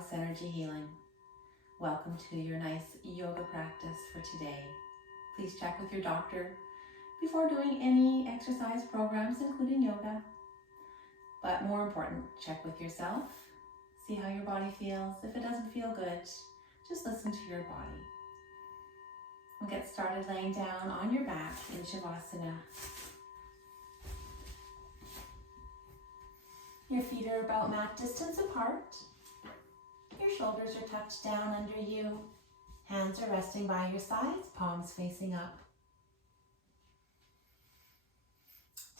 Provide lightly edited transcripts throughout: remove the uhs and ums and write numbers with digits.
goddess energy healing. Welcome to your nice yoga practice for today. Please check with your doctor before doing any exercise programs, including yoga. But more important, check with yourself. See how your body feels. If it doesn't feel good, just listen to your body. We'll get started laying down on your back in Shavasana. Your feet are about mat distance apart. Your shoulders are tucked down under you. Hands are resting by your sides, palms facing up.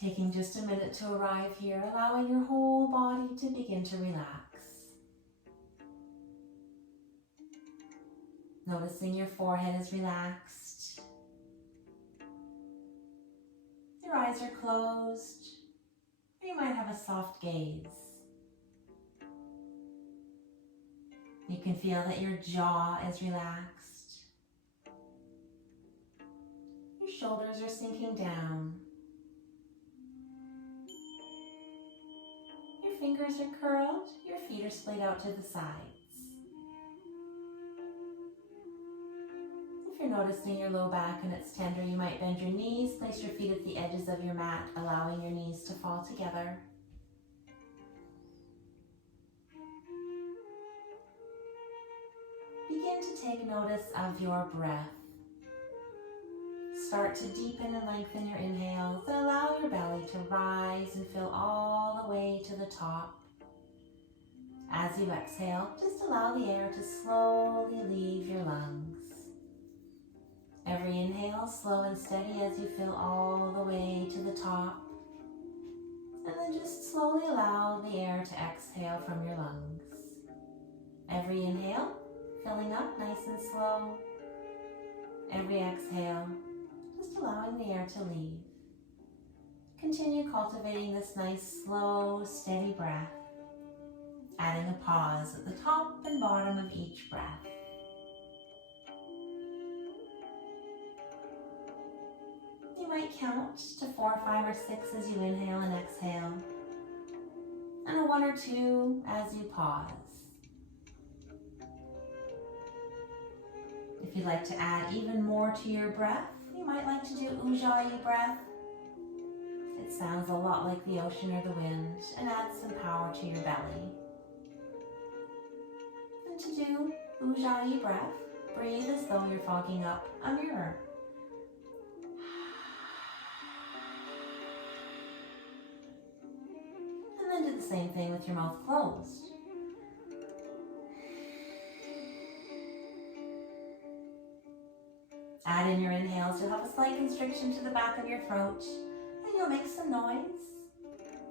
Taking just a minute to arrive here, allowing your whole body to begin to relax. Noticing your forehead is relaxed. Your eyes are closed. Or you might have a soft gaze. You can feel that your jaw is relaxed. Your shoulders are sinking down. Your fingers are curled. Your feet are splayed out to the sides. If you're noticing your low back and it's tender, you might bend your knees, place your feet at the edges of your mat, allowing your knees to fall together. Begin to take notice of your breath. Start to deepen and lengthen your inhales and allow your belly to rise and fill all the way to the top. As you exhale, just allow the air to slowly leave your lungs. Every inhale, slow and steady as you fill all the way to the top. And then just slowly allow the air to exhale from your lungs. Every inhale, filling up nice and slow. Every exhale, just allowing the air to leave. Continue cultivating this nice, slow, steady breath, adding a pause at the top and bottom of each breath. You might count to 4, 5, or 6 as you inhale and exhale, and a 1 or 2 as you pause. If you'd like to add even more to your breath, you might like to do Ujjayi breath. It sounds a lot like the ocean or the wind and adds some power to your belly. And to do Ujjayi breath, breathe as though you're fogging up a mirror. And then do the same thing with your mouth closed. Add in your inhales. You'll have a slight constriction to the back of your throat, and you'll make some noise.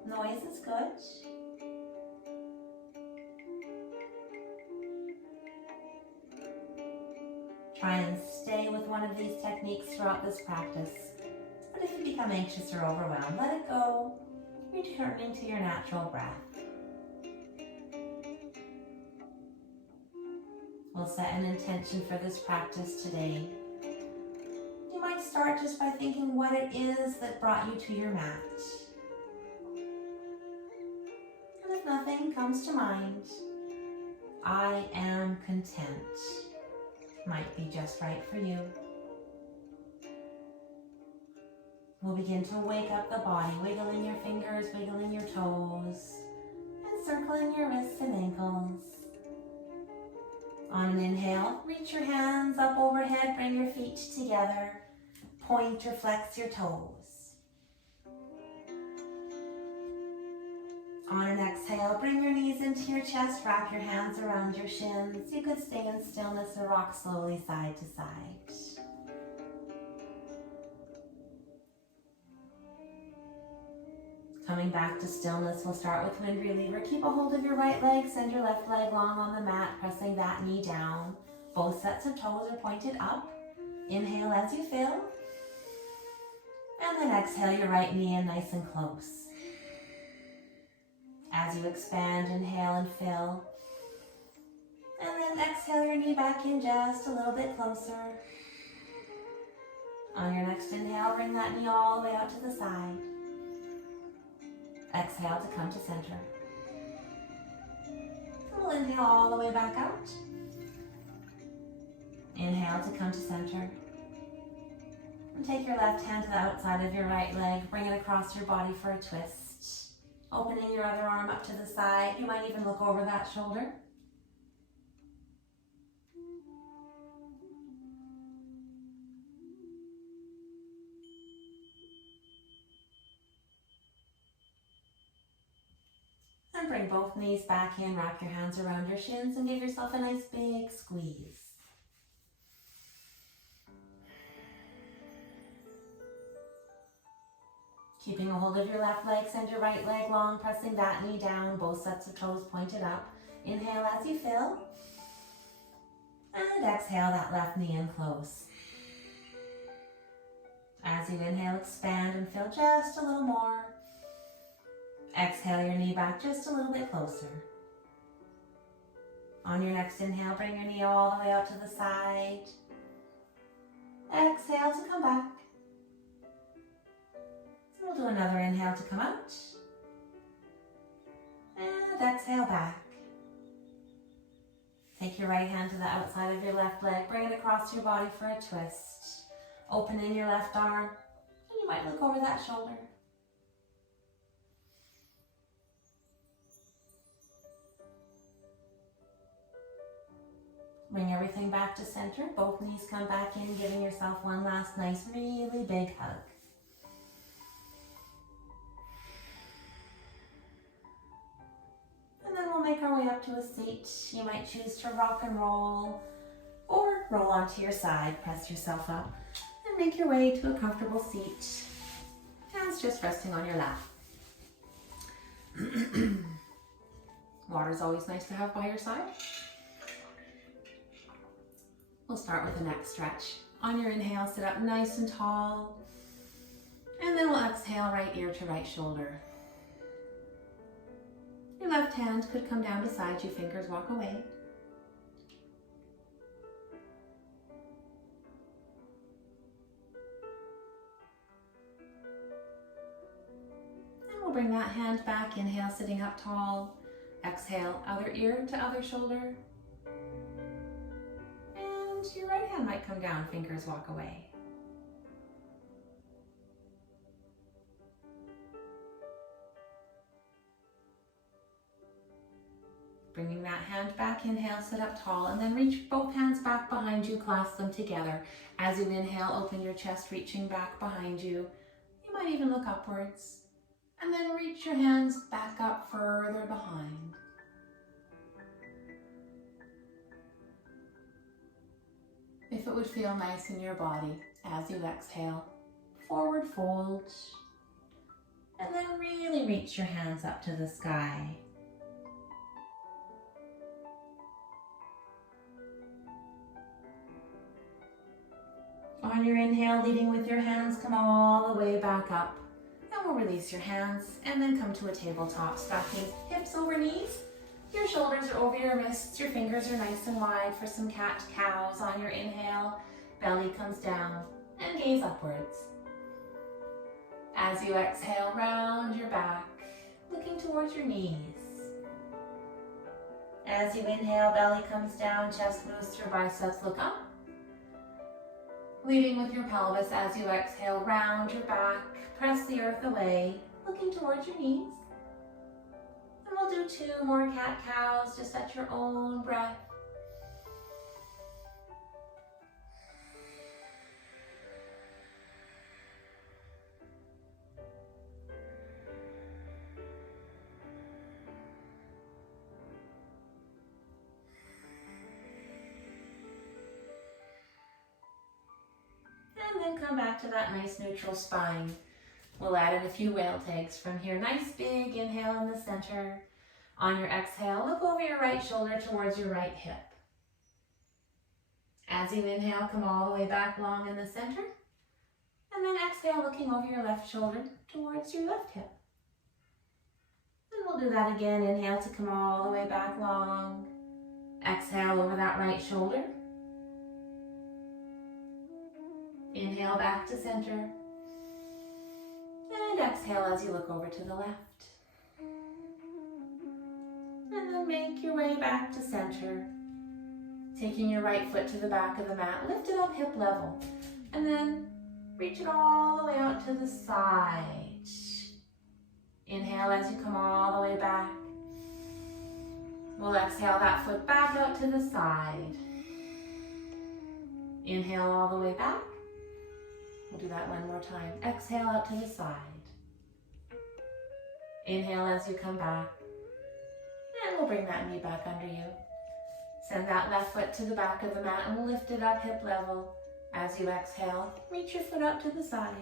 Noise is good. Try and stay with one of these techniques throughout this practice. But if you become anxious or overwhelmed, let it go, returning to your natural breath. We'll set an intention for this practice today. You might start just by thinking what it is that brought you to your mat. And if nothing comes to mind, I am content. Might be just right for you. We'll begin to wake up the body, wiggling your fingers, wiggling your toes, and circling your wrists and ankles. On an inhale, reach your hands up overhead, bring your feet together. Point or flex your toes. On an exhale, bring your knees into your chest, wrap your hands around your shins. You could stay in stillness or rock slowly side to side. Coming back to stillness, we'll start with wind reliever. Keep a hold of your right leg, send your left leg long on the mat, pressing that knee down. Both sets of toes are pointed up. Inhale as you fill. And then exhale your right knee in nice and close. As you expand, inhale and fill. And then exhale your knee back in just a little bit closer. On your next inhale, bring that knee all the way out to the side. Exhale to come to center. We'll inhale all the way back out. Inhale to come to center. And take your left hand to the outside of your right leg. Bring it across your body for a twist. Opening your other arm up to the side. You might even look over that shoulder. And bring both knees back in. Wrap your hands around your shins and give yourself a nice big squeeze. Keeping a hold of your left leg, send your right leg long, pressing that knee down, both sets of toes pointed up. Inhale as you fill. And exhale that left knee in close. As you inhale, expand and fill just a little more. Exhale your knee back just a little bit closer. On your next inhale, bring your knee all the way out to the side. Exhale to come back. We'll do another inhale to come out. And exhale back. Take your right hand to the outside of your left leg. Bring it across your body for a twist. Opening your left arm. And you might look over that shoulder. Bring everything back to center. Both knees come back in, giving yourself one last nice, really big hug. And then we'll make our way up to a seat. You might choose to rock and roll or roll onto your side. Press yourself up and make your way to a comfortable seat. Hands just resting on your lap. Water's always nice to have by your side. We'll start with a neck stretch. On your inhale, sit up nice and tall. And then we'll exhale right ear to right shoulder. Your left hand could come down beside you, fingers walk away. And we'll bring that hand back. Inhale, sitting up tall. Exhale, other ear to other shoulder. Your right hand might come down, fingers walk away. Bringing that hand back, inhale, sit up tall, and then reach both hands back behind you, clasp them together. As you inhale, open your chest, reaching back behind you. You might even look upwards, and then reach your hands back up further behind. If it would feel nice in your body, as you exhale, forward fold, and then really reach your hands up to the sky. On your inhale, leading with your hands, come all the way back up. And we'll release your hands and then come to a tabletop, stacking hips over knees. Your shoulders are over your wrists, your fingers are nice and wide for some cat-cows. On your inhale, belly comes down and gaze upwards. As you exhale, round your back, looking towards your knees. As you inhale, belly comes down, chest moves through biceps, look up. Leading with your pelvis as you exhale, round your back, press the earth away, looking towards your knees. And we'll do 2 more cat-cows just at your own breath. And then come back to that nice neutral spine. We'll add in a few whale tags from here. Nice big inhale in the center. On your exhale, look over your right shoulder towards your right hip. As you inhale, come all the way back long in the center. And then exhale, looking over your left shoulder towards your left hip. And we'll do that again. Inhale to come all the way back long. Exhale over that right shoulder. Inhale back to center. And exhale as you look over to the left. And then make your way back to center. Taking your right foot to the back of the mat, lift it up hip level. And then reach it all the way out to the side. Inhale as you come all the way back. We'll exhale that foot back out to the side. Inhale all the way back. We'll do that one more time. Exhale out to the side. Inhale as you come back. And we'll bring that knee back under you. Send that left foot to the back of the mat and we'll lift it up hip level. As you exhale, reach your foot out to the side.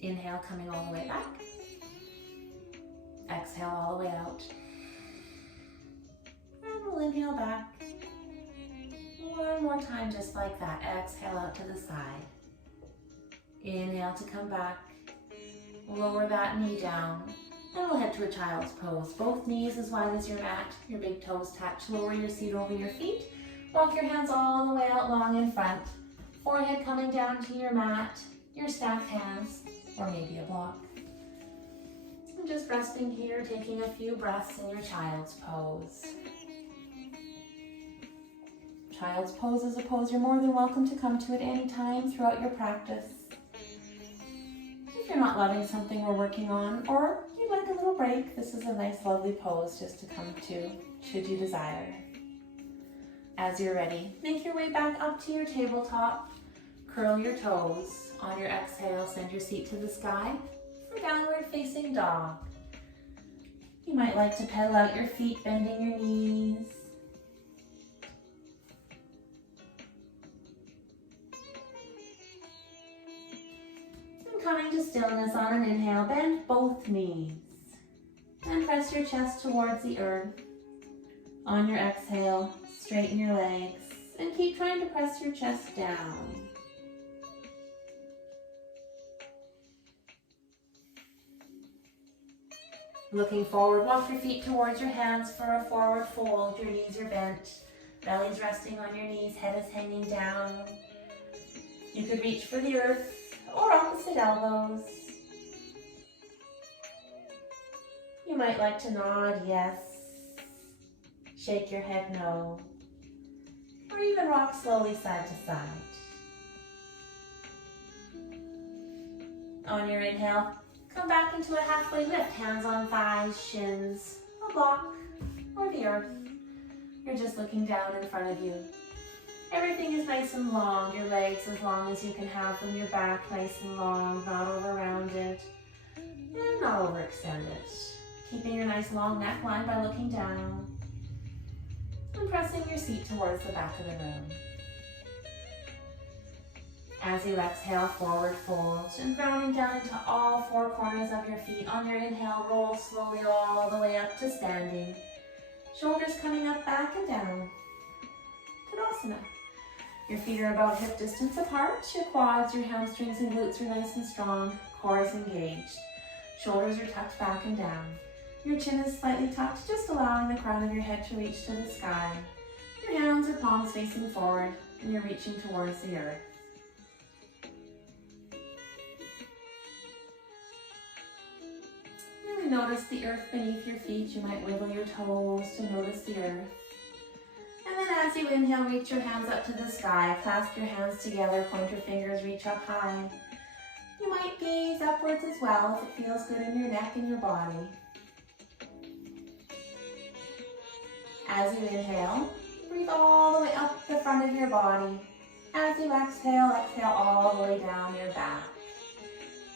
Inhale, coming all the way back. Exhale all the way out. And we'll inhale back. One more time, just like that. Exhale out to the side. Inhale to come back. Lower that knee down. And we'll head to a child's pose. Both knees as wide as your mat. Your big toes touch. Lower your seat over your feet. Walk your hands all the way out long in front. Forehead coming down to your mat. Your stacked hands, or maybe a block. And just resting here, taking a few breaths in your child's pose. Child's pose is a pose you're more than welcome to come to at any time throughout your practice. If you're not loving something we're working on, or you'd like a little break, this is a nice, lovely pose just to come to, should you desire. As you're ready, make your way back up to your tabletop. Curl your toes. On your exhale, send your seat to the sky for downward facing dog. You might like to pedal out your feet, bending your knees. And coming to stillness on an inhale, bend both knees. And press your chest towards the earth. On your exhale, straighten your legs and keep trying to press your chest down. Looking forward, walk your feet towards your hands for a forward fold. Your knees are bent, belly's resting on your knees, head is hanging down. You could reach for the earth or opposite elbows. You might like to nod yes, shake your head no, or even rock slowly side to side. On your inhale, come back into a halfway lift, hands on thighs, shins, a block, or the earth. You're just looking down in front of you. Everything is nice and long, your legs as long as you can have them, your back nice and long, not over-rounded, and not overextended. Keeping your nice long neckline by looking down, and pressing your seat towards the back of the room. As you exhale, forward fold and grounding down into all four corners of your feet. On your inhale, roll slowly all the way up to standing. Shoulders coming up, back and down. Tadasana. Your feet are about hip distance apart. Your quads, your hamstrings and glutes are nice and strong. Core is engaged. Shoulders are tucked back and down. Your chin is slightly tucked, just allowing the crown of your head to reach to the sky. Your hands or palms facing forward, and you're reaching towards the earth. Really notice the earth beneath your feet. You might wiggle your toes to notice the earth. And then as you inhale, reach your hands up to the sky. Clasp your hands together, pointer fingers reach up high. You might gaze upwards as well if it feels good in your neck and your body. As you inhale, breathe all the way up the front of your body. As you exhale, exhale all the way down your back.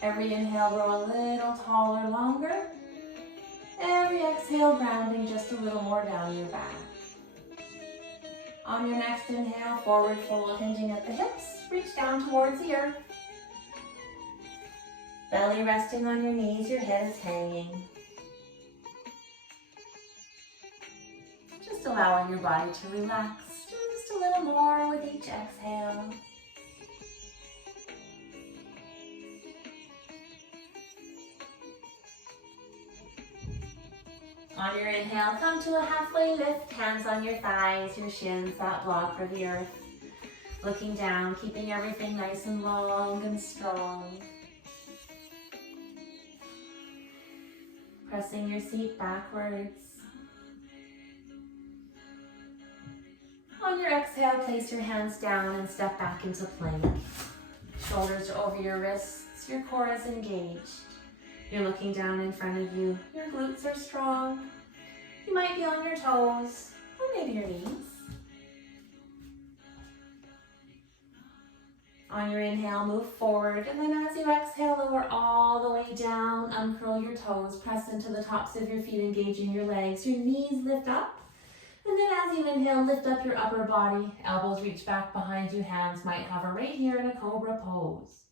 Every inhale, grow a little taller, longer. Every exhale, grounding just a little more down your back. On your next inhale, forward fold, hinging at the hips. Reach down towards the earth. Belly resting on your knees, your head is hanging. Just allowing your body to relax just a little more with each exhale. On your inhale, come to a halfway lift, hands on your thighs, your shins, that block for the earth. Looking down, keeping everything nice and long and strong. Pressing your seat backwards. On your exhale, place your hands down and step back into plank. Shoulders are over your wrists, your core is engaged. You're looking down in front of you, your glutes are strong. You might be on your toes, or maybe your knees. On your inhale, move forward, and then as you exhale, lower all the way down, uncurl your toes, press into the tops of your feet, engaging your legs. Your knees lift up, and then as you inhale, lift up your upper body. Elbows reach back behind you, hands might hover right here in a cobra pose.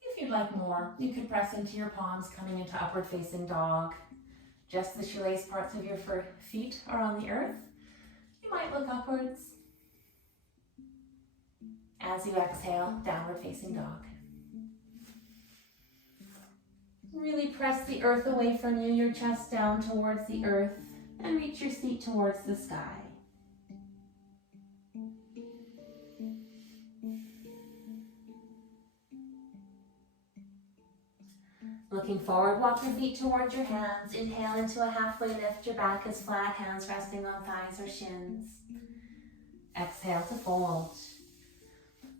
If you'd like more, you could press into your palms, coming into upward facing dog. Just the shoelace parts of your feet are on the earth. You might look upwards. As you exhale, downward facing dog. Really press the earth away from you, your chest down towards the earth, and reach your feet towards the sky. Looking forward, walk your feet towards your hands. Inhale into a halfway lift. Your back is flat, hands resting on thighs or shins. Exhale to fold.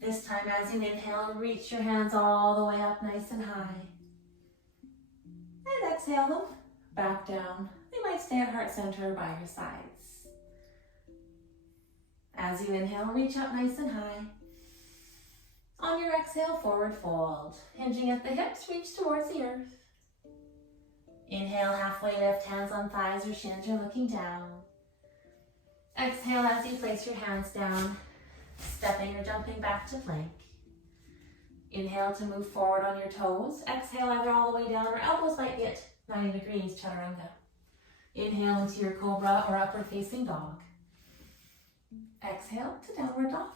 This time as you inhale, reach your hands all the way up nice and high. And exhale them back down. They might stay at heart center or by your sides. As you inhale, reach up nice and high. On your exhale, forward fold. Hinging at the hips, reach towards the earth. Inhale, halfway lift, hands on thighs or shins, you're looking down. Exhale as you place your hands down, stepping or jumping back to plank. Inhale to move forward on your toes. Exhale either all the way down or elbows might be at 90 degrees, chaturanga. Inhale into your cobra or upward facing dog. Exhale to downward dog.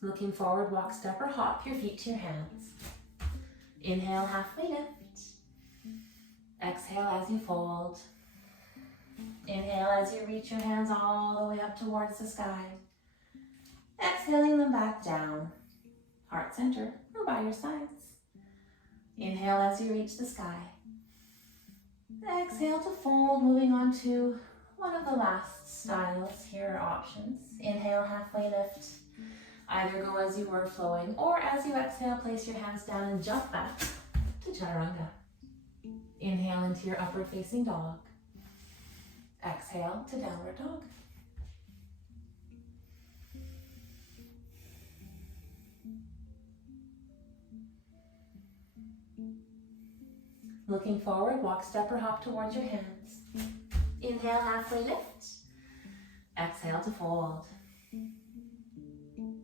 Looking forward, walk, step, or hop your feet to your hands. Inhale, halfway lift. Exhale as you fold. Inhale as you reach your hands all the way up towards the sky. Exhaling them back down, heart center or by your sides. Inhale as you reach the sky. Exhale to fold, moving on to one of the last styles. Here are options. Inhale, halfway lift. Either go as you were flowing, or as you exhale, place your hands down and jump back to chaturanga. Inhale into your upward facing dog. Exhale to downward dog. Looking forward, walk, step, or hop towards your hands. Inhale, halfway lift. Exhale to fold.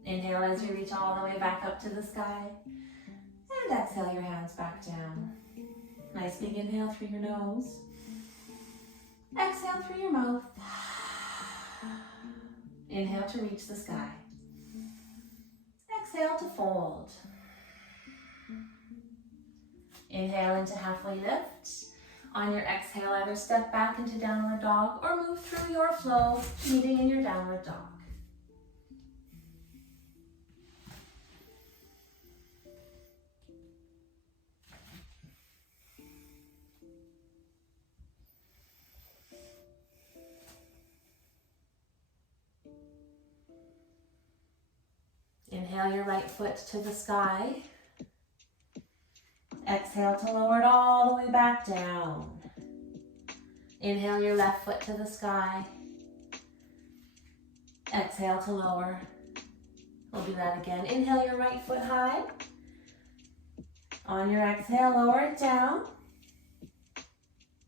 Inhale as you reach all the way back up to the sky. And exhale your hands back down. Nice big inhale through your nose. Exhale through your mouth. Inhale to reach the sky. Exhale to fold. Inhale into halfway lift. On your exhale, either step back into downward dog or move through your flow, meeting in your downward dog. Inhale your right foot to the sky. Exhale to lower it all the way back down. Inhale your left foot to the sky. Exhale to lower. We'll do that again. Inhale your right foot high. On your exhale, lower it down.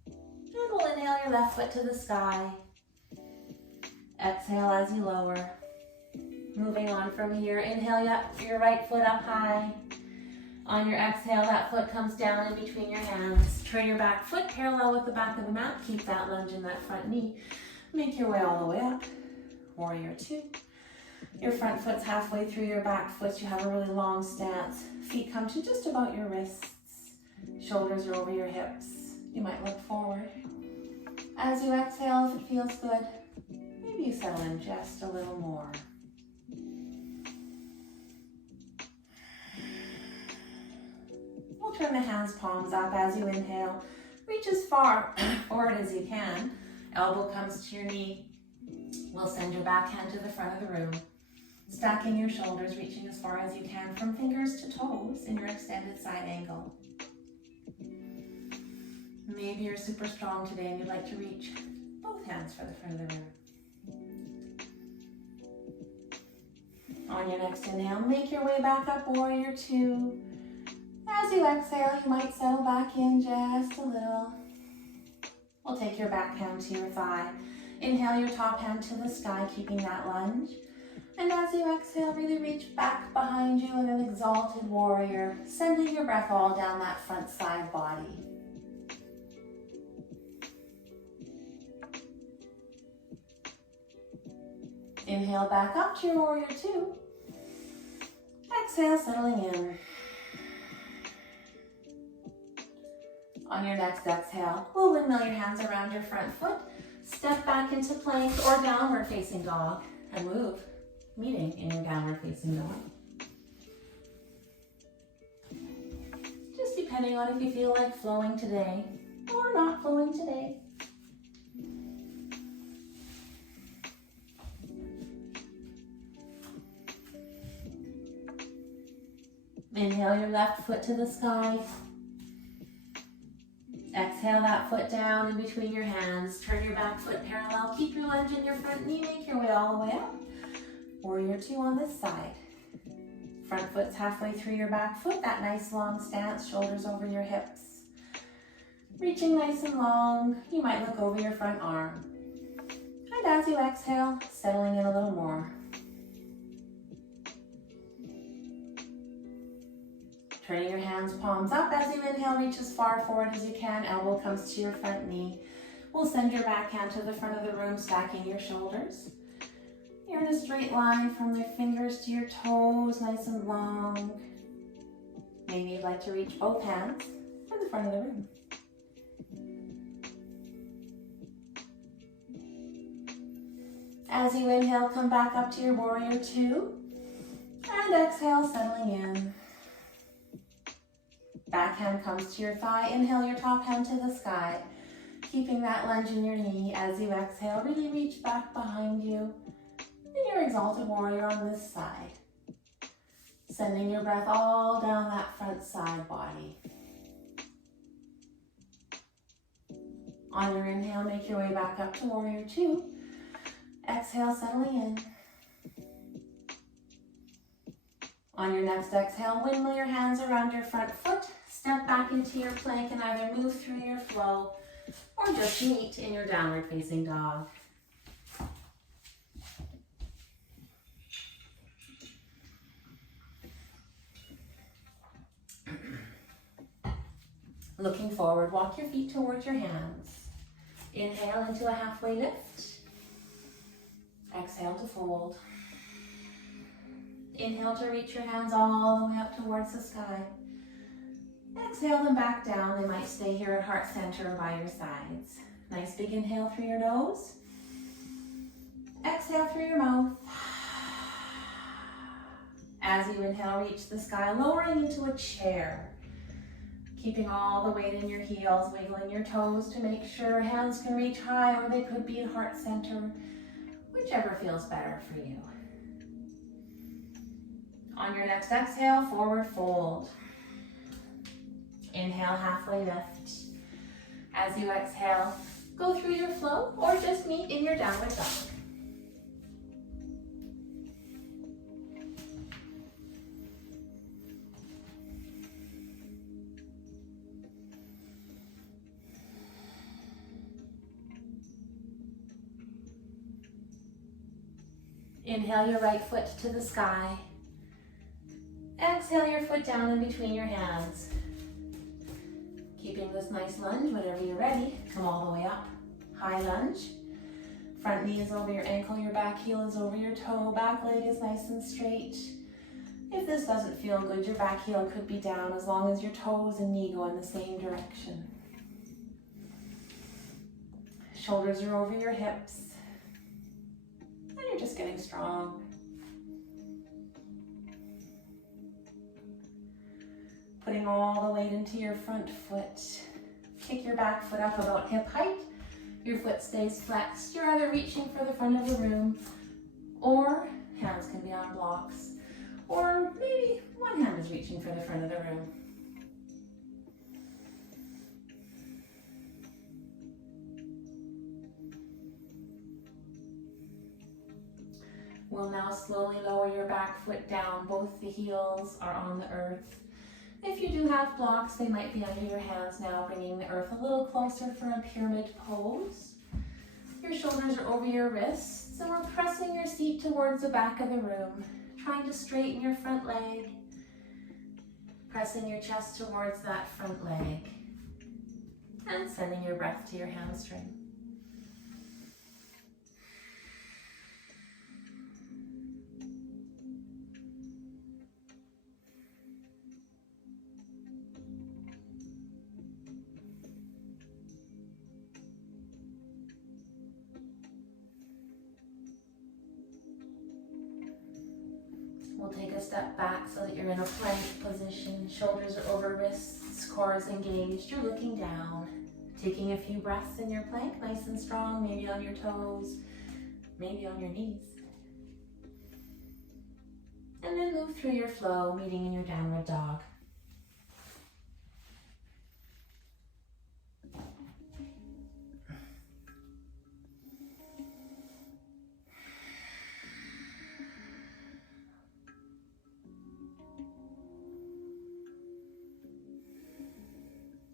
And we'll inhale your left foot to the sky. Exhale as you lower. Moving on from here, inhale your right foot up high. On your exhale, that foot comes down in between your hands. Turn your back foot parallel with the back of the mat. Keep that lunge in that front knee. Make your way all the way up. Warrior two. Your front foot's halfway through your back foot. You have a really long stance. Feet come to just about your wrists. Shoulders are over your hips. You might look forward. As you exhale, if it feels good, maybe you settle in just a little more. turn the hands palms up as you inhale. Reach as far forward as you can. Elbow comes to your knee. We'll send your back hand to the front of the room. Stacking your shoulders, reaching as far as you can from fingers to toes in your extended side angle. Maybe you're super strong today and you'd like to reach both hands for the front of the room. On your next inhale, make your way back up, warrior two. As you exhale, you might settle back in just a little. We'll take your back hand to your thigh. Inhale your top hand to the sky, keeping that lunge. And as you exhale, really reach back behind you in an exalted warrior, sending your breath all down that front side body. Inhale back up to your warrior two. Exhale, settling in. On your next exhale, we'll windmill your hands around your front foot, step back into plank or downward facing dog, and move, meeting in your downward facing dog. Just depending on if you feel like flowing today or not flowing today. Inhale your left foot to the sky. Exhale that foot down in between your hands. Turn your back foot parallel. Keep your lunge in your front knee. Make your way all the way up. Warrior two on this side. Front foot's halfway through your back foot. That nice long stance, shoulders over your hips. Reaching nice and long. You might look over your front arm. And as you exhale, settling in a little more. Turning your hands palms up as you inhale, reach as far forward as you can. Elbow comes to your front knee. We'll send your back hand to the front of the room, stacking your shoulders. You're in a straight line from your fingers to your toes, nice and long. Maybe you'd like to reach both hands for the front of the room. As you inhale, come back up to your warrior two. And exhale, settling in. Back hand comes to your thigh. Inhale your top hand to the sky. Keeping that lunge in your knee. As you exhale, really reach back behind you. And your exalted warrior on this side. Sending your breath all down that front side body. On your inhale, make your way back up to warrior two. Exhale, settling in. On your next exhale, windmill your hands around your front foot. Step back into your plank and either move through your flow or just meet in your downward facing dog. Looking forward, walk your feet towards your hands. Inhale into a halfway lift. Exhale to fold. Inhale to reach your hands all the way up towards the sky. Exhale them back down. They might stay here at heart center or by your sides. Nice big inhale through your nose. Exhale through your mouth. As you inhale, reach the sky, lowering into a chair. Keeping all the weight in your heels, wiggling your toes to make sure hands can reach high or they could be at heart center, whichever feels better for you. On your next exhale, forward fold. Inhale, halfway lift. As you exhale, go through your flow or just meet in your downward dog. Inhale your right foot to the sky. Exhale your foot down in between your hands. Keeping this nice lunge, whenever you're ready, come all the way up. High lunge. Front knee is over your ankle, your back heel is over your toe, back leg is nice and straight. If this doesn't feel good, your back heel could be down as long as your toes and knee go in the same direction. Shoulders are over your hips. And you're just getting strong. Putting putting all the weight into your front foot. Kick your back foot up about hip height. Your foot stays flexed. You're either reaching for the front of the room, or hands can be on blocks, or maybe one hand is reaching for the front of the room. We'll now slowly lower your back foot down. Both the heels are on the earth. If you do have blocks, they might be under your hands now, bringing the earth a little closer for a pyramid pose. Your shoulders are over your wrists, and we're pressing your seat towards the back of the room, trying to straighten your front leg, pressing your chest towards that front leg, and sending your breath to your hamstring. We'll take a step back so that you're in a plank position. Shoulders are over wrists, core is engaged. You're looking down, taking a few breaths in your plank, nice and strong, maybe on your toes, maybe on your knees. And then move through your flow, meeting in your downward dog.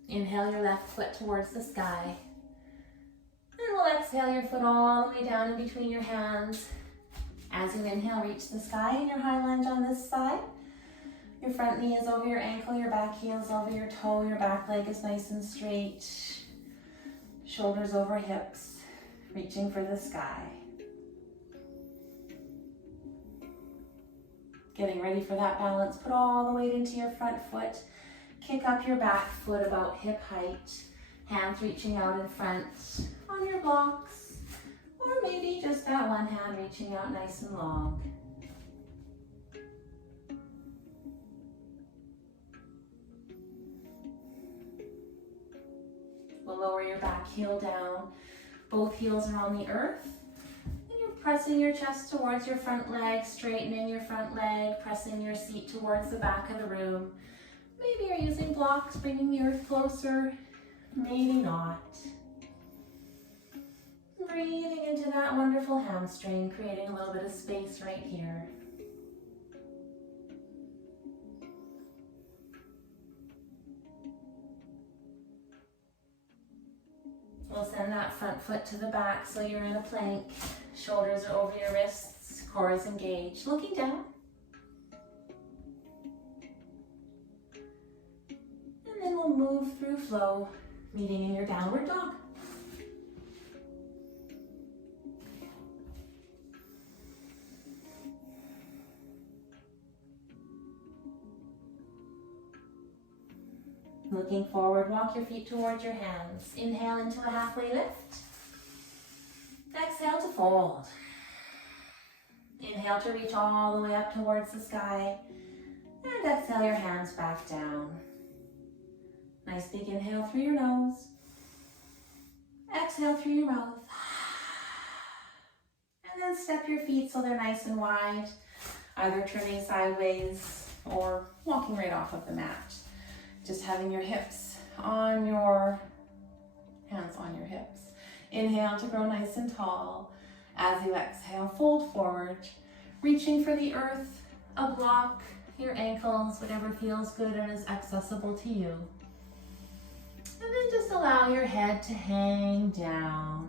Inhale your left foot towards the sky. And we'll exhale your foot all the way down in between your hands. As you inhale, reach the sky in your high lunge on this side. Your front knee is over your ankle, your back heel is over your toe, your back leg is nice and straight. Shoulders over hips, reaching for the sky. Getting ready for that balance, put all the weight into your front foot. Kick up your back foot about hip height, hands reaching out in front on your blocks, or maybe just that one hand reaching out nice and long. We'll lower your back heel down. Both heels are on the earth. And you're pressing your chest towards your front leg, straightening your front leg, pressing your seat towards the back of the room. Maybe you're using blocks, bringing the earth closer, maybe not. Breathing into that wonderful hamstring, creating a little bit of space right here. We'll send that front foot to the back so you're in a plank. Shoulders are over your wrists, core is engaged. Looking down. And then we'll move through flow, meeting in your downward dog. Looking forward, walk your feet towards your hands. Inhale into a halfway lift. Exhale to fold. Inhale to reach all the way up towards the sky. And exhale your hands back down. Nice big inhale through your nose. Exhale through your mouth. And then step your feet so they're nice and wide, either turning sideways or walking right off of the mat. Just having your hips on your hands on your hips. Inhale to grow nice and tall. As you exhale, fold forward, reaching for the earth, a block, your ankles, whatever feels good and is accessible to you. And then just allow your head to hang down.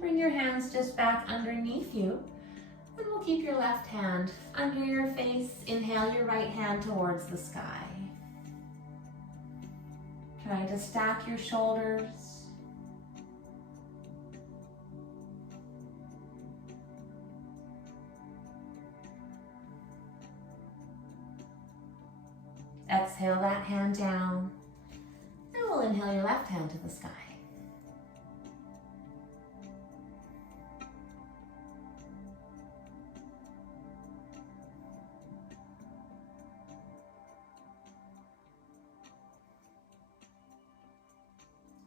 Bring your hands just back underneath you, and we'll keep your left hand under your face. Inhale your right hand towards the sky. Trying to stack your shoulders. exhale that hand down. And we'll inhale your left hand to the sky.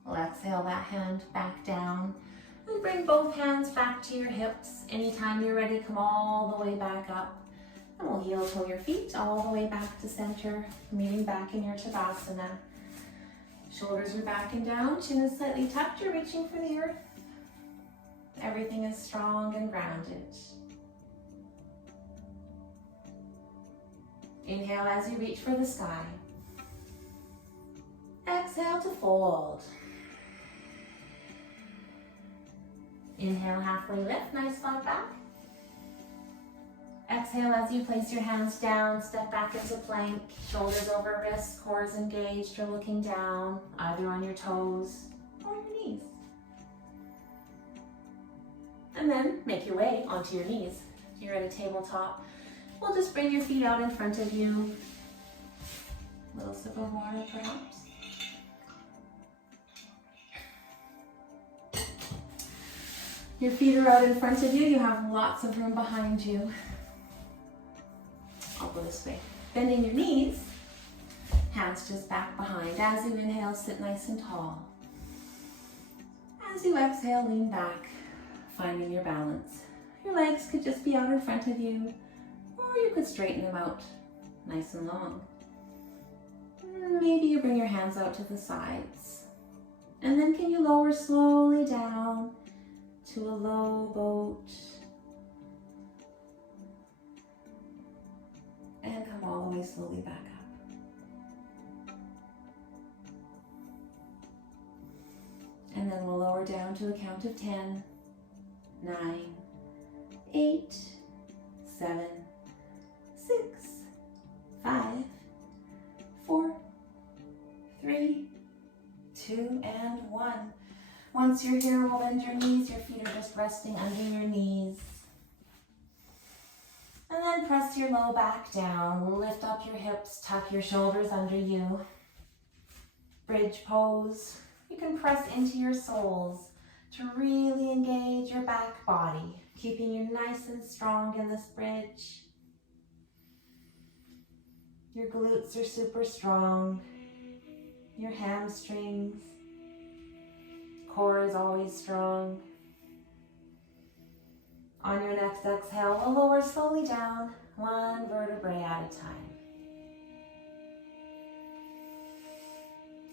We'll exhale that hand back down and bring both hands back to your hips. Anytime you're ready, come all the way back up. And we'll heel toe your feet all the way back to center, meeting back in your Tadasana. Shoulders are back and down, chin is slightly tucked, you're reaching for the earth. Everything is strong and grounded. Inhale as you reach for the sky. Exhale to fold. Inhale, halfway lift, nice flat back. Exhale as you place your hands down, step back into plank, shoulders over wrists, core is engaged, you're looking down, either on your toes or your knees. And then make your way onto your knees. If you're at a tabletop, we'll just bring your feet out in front of you. A little sip of water perhaps. Your feet are out in front of you. You have lots of room behind you. I'll go this way. Bending your knees, hands just back behind. As you inhale, sit nice and tall. As you exhale, lean back, finding your balance. Your legs could just be out in front of you, or you could straighten them out nice and long. Maybe you bring your hands out to the sides. And then can you lower slowly down to a low boat. And come all the way slowly back up. And then we'll lower down to a count of 10, 9, 8, 7, 6, 5, 4, 3, 2, and 1. Once you're here, we'll bend your knees. Your feet are just resting under your knees. And then press your low back down. Lift up your hips, tuck your shoulders under you. Bridge pose. You can press into your soles to really engage your back body, keeping you nice and strong in this bridge. Your glutes are super strong. Your hamstrings. Core is always strong. On your next exhale, we'll lower slowly down, one vertebrae at a time.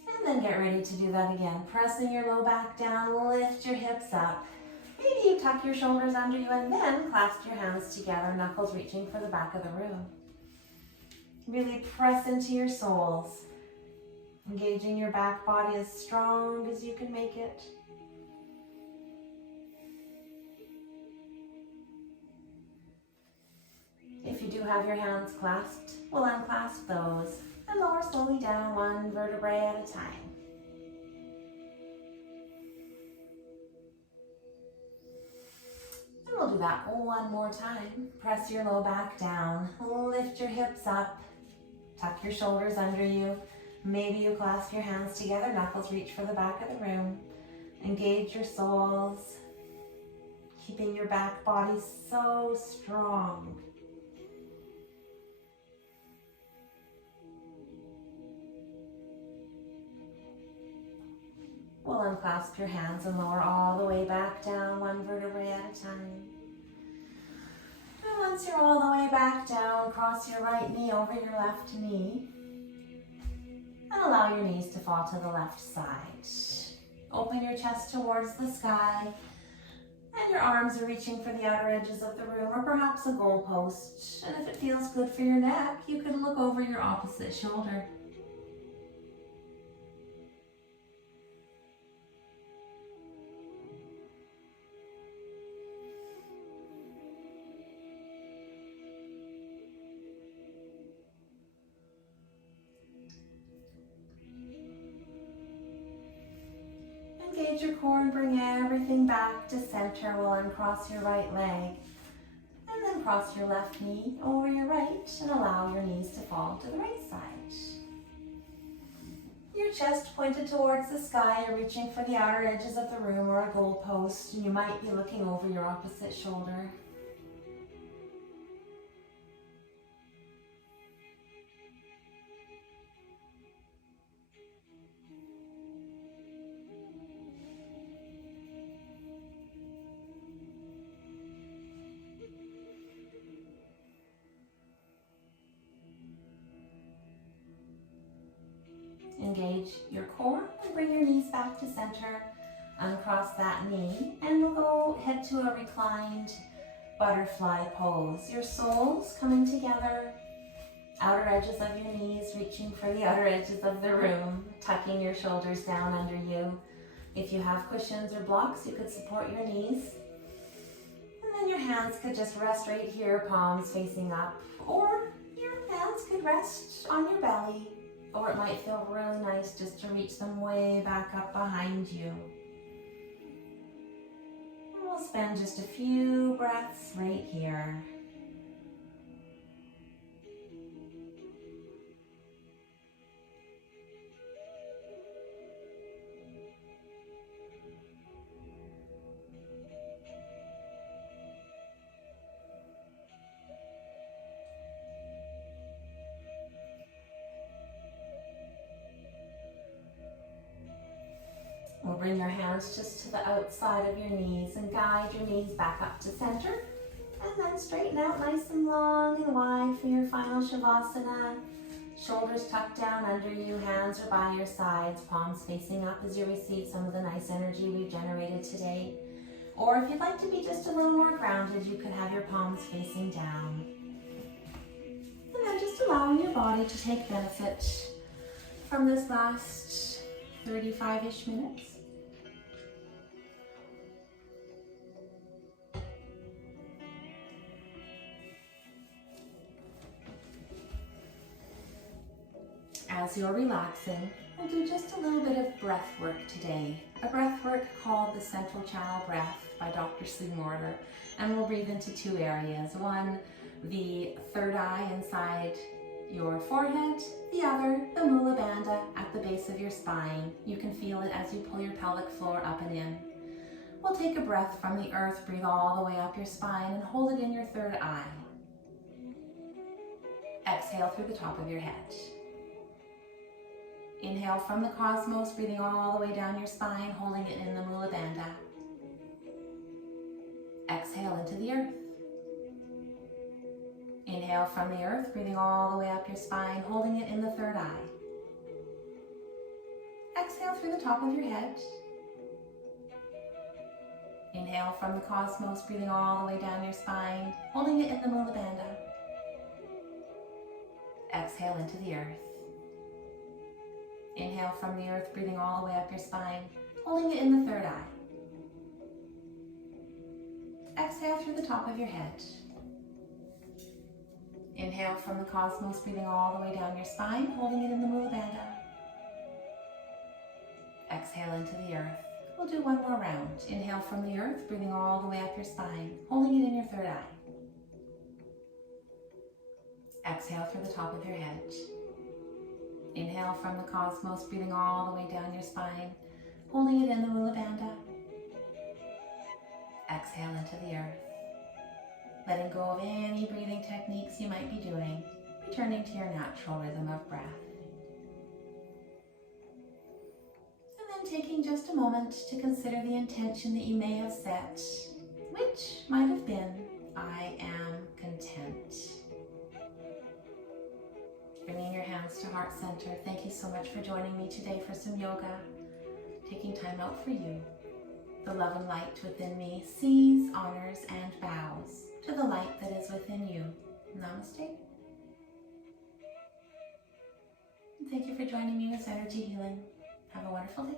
And then get ready to do that again. Pressing your low back down, lift your hips up. Maybe you tuck your shoulders under you and then clasp your hands together, knuckles reaching for the back of the room. Really press into your soles. Engaging your back body as strong as you can make it. If you do have your hands clasped, we'll unclasp those and lower slowly down, one vertebrae at a time. And we'll do that one more time. Press your low back down, lift your hips up, tuck your shoulders under you. Maybe you clasp your hands together, knuckles reach for the back of the room. Engage your soles, keeping your back body so strong. We'll unclasp your hands and lower all the way back down, one vertebrae at a time. And once you're all the way back down, cross your right knee over your left knee. And allow your knees to fall to the left side. Open your chest towards the sky. And your arms are reaching for the outer edges of the room or perhaps a goalpost. And if it feels good for your neck, you could look over your opposite shoulder. Engage your core and bring everything back to center. We'll uncross your right leg and then cross your left knee over your right and allow your knees to fall to the right side. Your chest pointed towards the sky. You're reaching for the outer edges of the room or a goal post, and you might be looking over your opposite shoulder. Engage your core and bring your knees back to center. Uncross that knee and we'll go head to a reclined butterfly pose. Your soles coming together, outer edges of your knees reaching for the outer edges of the room, tucking your shoulders down under you. If you have cushions or blocks, you could support your knees. And then your hands could just rest right here, palms facing up, or your hands could rest on your belly. Or it might feel really nice just to reach them way back up behind you. And we'll spend just a few breaths right here. We'll bring your hands just to the outside of your knees and guide your knees back up to center. And then straighten out nice and long and wide for your final Shavasana. Shoulders tucked down under you, hands are by your sides, palms facing up as you receive some of the nice energy we've generated today. Or if you'd like to be just a little more grounded, you could have your palms facing down. And then just allowing your body to take benefit from this last 35-ish minutes. As you're relaxing, we'll do just a little bit of breath work today. A breath work called the Central Channel Breath by Dr. Sue Morter. And we'll breathe into two areas. One, the third eye inside your forehead. The other, the Mula Bandha at the base of your spine. You can feel it as you pull your pelvic floor up and in. We'll take a breath from the earth, breathe all the way up your spine and hold it in your third eye. Exhale through the top of your head. Inhale from the cosmos, breathing all the way down your spine, holding it in the Mula Bandha. Exhale into the earth. Inhale from the earth, breathing all the way up your spine, holding it in the third eye. Exhale through the top of your head. Inhale from the cosmos, breathing all the way down your spine, holding it in the Mula Bandha. Exhale into the earth. Inhale from the earth, breathing all the way up your spine, holding it in the third eye. Exhale through the top of your head. Inhale from the cosmos, breathing all the way down your spine, holding it in the Mula Bandha. Exhale into the earth. We'll do one more round. Inhale from the earth, breathing all the way up your spine, holding it in your third eye. Exhale through the top of your head. Inhale from the cosmos, breathing all the way down your spine, holding it in the Mula Bandha. Exhale into the earth. Letting go of any breathing techniques you might be doing, returning to your natural rhythm of breath. And then taking just a moment to consider the intention that you may have set, which might have been, I am content. Bringing your hands to heart center. Thank you so much for joining me today for some yoga. Taking time out for you. The love and light within me sees, honors, and bows to the light that is within you. Namaste. Thank you for joining me with Energy Healing. Have a wonderful day.